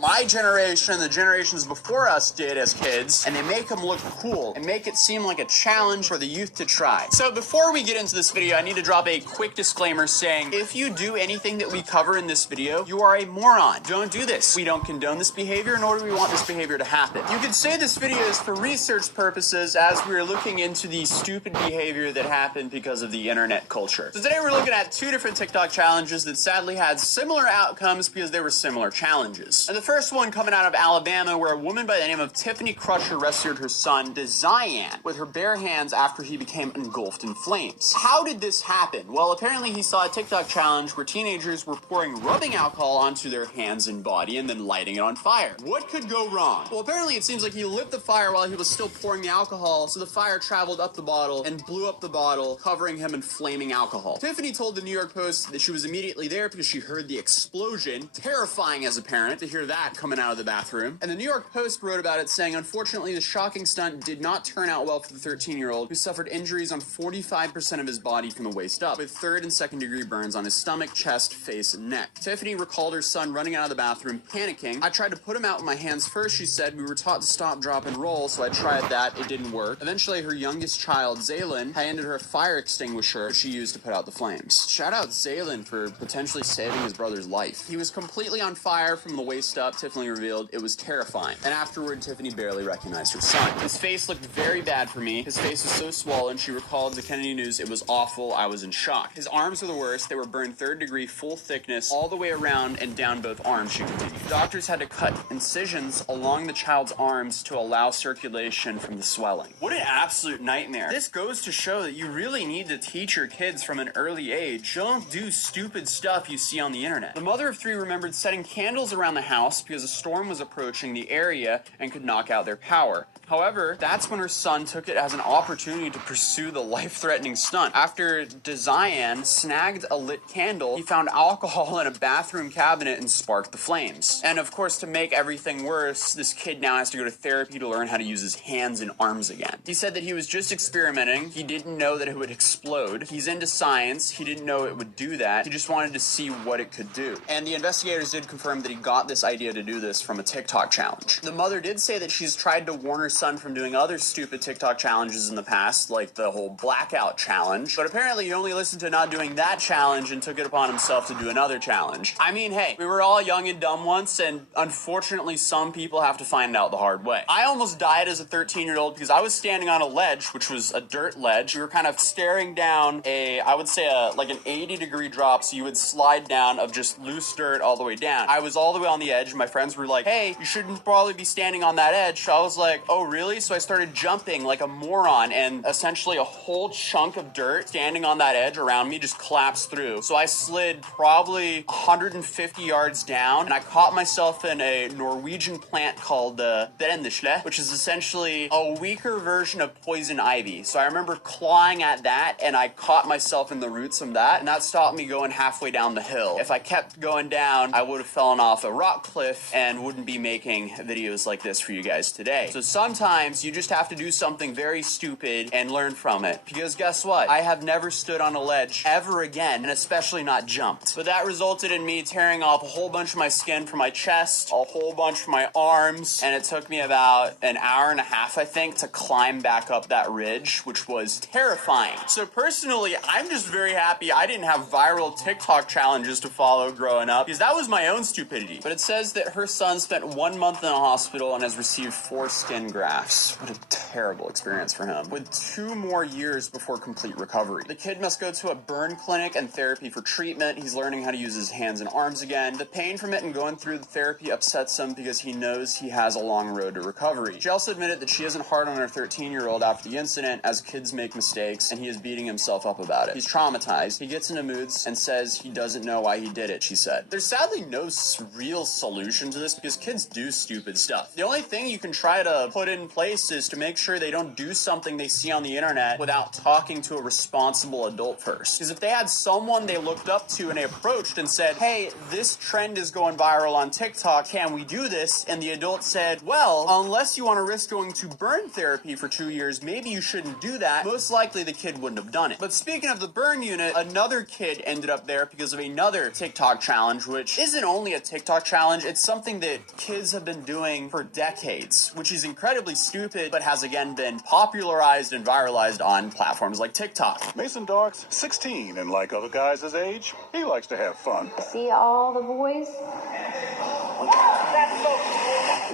my generation and the generations before us did as kids, and they make them look cool and make it seem like a challenge for the youth to try. So before we get into this video, I need to drop a quick disclaimer saying, if you do anything that we cover in this video, you are a moron. Don't do this. We don't condone this behavior, nor do we want this behavior to happen. You could say this video is for research purposes as we are looking into the stupid behavior that happened because of the internet culture. So today we're looking at two different TikTok challenges that sadly had similar outcomes because they were similar challenges. And the first one coming out of Alabama, where a woman by the name of Tiffany Crusher rescued her son, Desian, with her bare hands after he became engulfed in flames. How did this happen? Well, apparently he saw a TikTok challenge where teenagers were pouring rubbing alcohol onto their hands and body and then lighting it on fire. What could go wrong? Well, apparently it seems like he lit the fire while he was still pouring the alcohol, so the fire traveled up the bottle and blew up the bottle, covering him in flaming alcohol. Tiffany told the New York Post that she was immediately there because she heard the explosion. Terrifying as a parent to hear that coming out of the bathroom. And the New York Post wrote about it saying, unfortunately, the shocking stunt did not turn out well for the 13-year-old, who suffered injuries on 45% of his body from the waist up, with third and second degree burns on his stomach, chest, face, and neck. Tiffany recalled her son running out of the bathroom, panicking. I tried to put him out with my hands first, she said. We were taught to stop, drop, and roll, so I tried that. It didn't work. Eventually, her youngest child, Zaylin, handed her a fire extinguisher she used to put out the flames. Shout out Zaylin for potentially saving his brother's life. He was completely on fire from the waist up, Tiffany revealed. It was terrifying. And afterward, Tiffany barely recognized her son. His face looked very bad for me. His face was so swollen, she recalled to Kennedy News, it was awful. I was in shock. His arms were the worst. They were burned third degree, full thickness, all the way around and down both arms, she continued. Doctors had to cut incisions along the child's arms to allow circulation from the swelling. What an absolute nightmare. This goes to show that you really need to teach your kids from an early age. Don't do stupid stuff you see on the internet. The mother of three remembered setting candles around the house because a storm was approaching the area and could knock out their power. However, that's when her son took it as an opportunity to pursue the life-threatening stunt. After Desian snagged a lit candle, he found alcohol in a bathroom cabinet and sparked the flames. And of course, to make everything worse, this kid now has to go to therapy to learn how to use his hands and arms again. He said that he was just experimenting. He didn't know that it would explode. He's into science. He didn't know it would do that. He just wanted to see what it could do. And the investigators did confirm that he got this idea to do this from a TikTok challenge. The mother did say that she's tried to warn her son from doing other stupid TikTok challenges in the past, like the whole blackout challenge, but apparently he only listened to not doing that challenge and took it upon himself to do another challenge. I mean, hey, we were all young and dumb once, and unfortunately some people have to find out the hard way. I almost died as a 13-year-old because I was standing on a ledge, which was a dirt ledge. We were kind of staring down I would say like an 80-degree drop, so you would slide down of just loose dirt all the way down. I was all the way on the edge. My friends were like, hey, you shouldn't probably be standing on that edge. So I was like, oh, really? So I started jumping like a moron, and essentially a whole chunk of dirt standing on that edge around me just collapsed through. So I slid probably 150 yards down, and I caught myself in a Norwegian plant called Brendesle, which is essentially a weaker version of poison ivy. So I remember clawing at that, and I caught myself in the roots of that, and that stopped me going halfway down the hill. If I kept going down, I would have fallen off a rock cliff and wouldn't be making videos like this for you guys today. So sometimes you just have to do something very stupid and learn from it. Because guess what? I have never stood on a ledge ever again, and especially not jumped. But that resulted in me tearing off a whole bunch of my skin from my chest, a whole bunch from my arms, and it took me about an hour and a half, I think, to climb back up that ridge, which was terrifying. So personally, I'm just very happy I didn't have viral TikTok challenges to follow growing up, because that was my own stupidity. But it says that her son spent 1 month in a hospital and has received 4 skin grafts. What a terrible experience for him, with 2 more years before complete recovery. The kid must go to a burn clinic and therapy for treatment. He's learning how to use his hands and arms again. The pain from it and going through the therapy upsets him because he knows he has a long road to recovery. She also admitted that she isn't hard on her 13-year-old after the incident, as kids make mistakes, and he is beating himself up about it. He's traumatized. He gets into moods and says he doesn't know why he did it, she said. There's sadly no real solution to this because kids do stupid stuff. The only thing you can try to put in place is to make sure they don't do something they see on the internet without talking to a responsible adult first. Because if they had someone they looked up to and they approached and said, hey, this trend is going viral on TikTok, can we do this? And the adult said, well, unless you want to risk going to burn therapy for 2 years, maybe you shouldn't do that. Most likely the kid wouldn't have done it. But speaking of the burn unit, another kid ended up there because of another TikTok challenge, which isn't only a TikTok challenge, It's something that kids have been doing for decades, which is incredibly stupid, but has again been popularized and viralized on platforms like TikTok. Mason Dark's 16, and like other guys his age, he likes to have fun. See all the boys?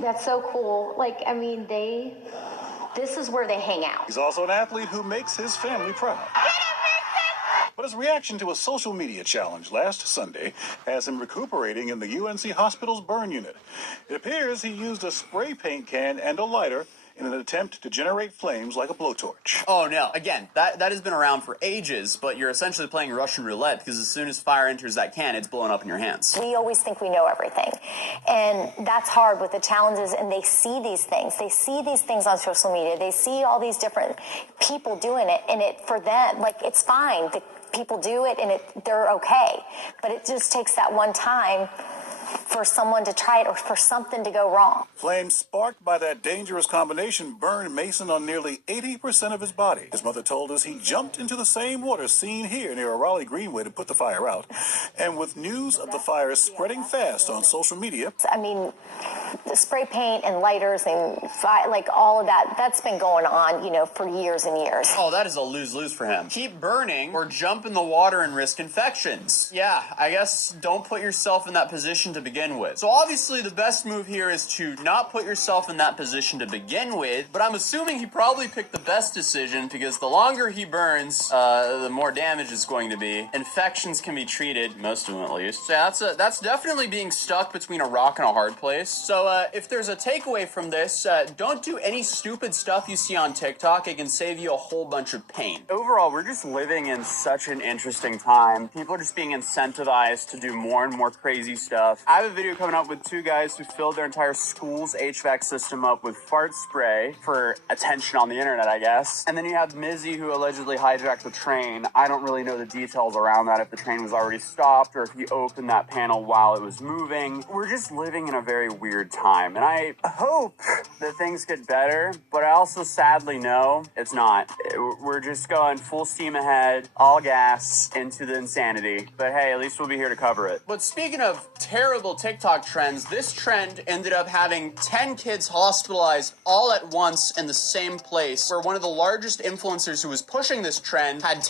That's so cool. Like, I mean, this is where they hang out. He's also an athlete who makes his family proud. But his reaction to a social media challenge last Sunday has him recuperating in the UNC hospital's burn unit. It appears he used a spray paint can and a lighter in an attempt to generate flames like a blowtorch. Oh no, again, that has been around for ages, but you're essentially playing Russian roulette because as soon as fire enters that can, it's blowing up in your hands. We always think we know everything. And that's hard with the challenges, and they see these things. They see these things on social media. They see all these different people doing it, and it, for them, like, it's fine. The people do it, and they're okay. But it just takes that one time for someone to try it or for something to go wrong. Flames sparked by that dangerous combination burned Mason on nearly 80% of his body. His mother told us he jumped into the same water seen here near a Raleigh Greenway to put the fire out. And with news of the fire spreading fast on social media. I mean, the spray paint and lighters and like all of that, that's been going on, you know, for years and years. Oh, that is a lose-lose for him. Keep burning or jump in the water and risk infections. Yeah, I guess don't put yourself in that position to begin with. So obviously the best move here is to not put yourself in that position to begin with, but I'm assuming he probably picked the best decision because the longer he burns, the more damage is going to be. Infections can be treated, most of them at least. So that's definitely being stuck between a rock and a hard place. So if there's a takeaway from this, don't do any stupid stuff you see on TikTok. It can save you a whole bunch of pain. Overall, we're just living in such an interesting time. People are just being incentivized to do more and more crazy stuff. I have a video coming up with two guys who filled their entire school's HVAC system up with fart spray for attention on the internet, I guess. And then you have Mizzy, who allegedly hijacked the train. I don't really know the details around that, if the train was already stopped or if he opened that panel while it was moving. We're just living in a very weird time, and I hope that things get better, but I also sadly know it's not. We're just going full steam ahead, all gas, into the insanity. But hey, at least we'll be here to cover it. But speaking of terrible TikTok trends, this trend ended up having 10 kids hospitalized all at once in the same place, where one of the largest influencers who was pushing this trend had